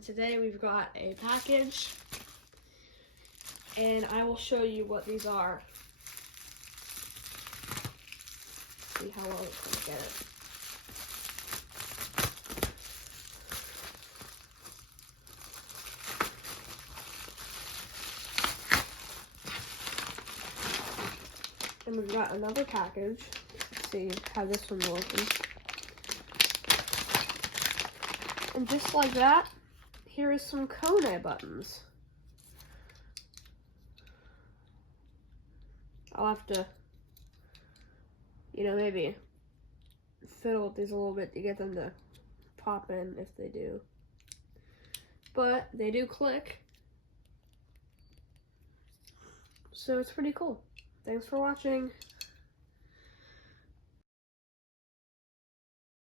and today we've got a package, and I will show you what these are. See how well it's gonna get it. And we've got another package. Let's see how this one will open. And just like that, here is some Kone buttons. I'll have to, maybe fiddle with these a little bit to get them to pop in if they do. But they do click. So it's pretty cool. Thanks for watching.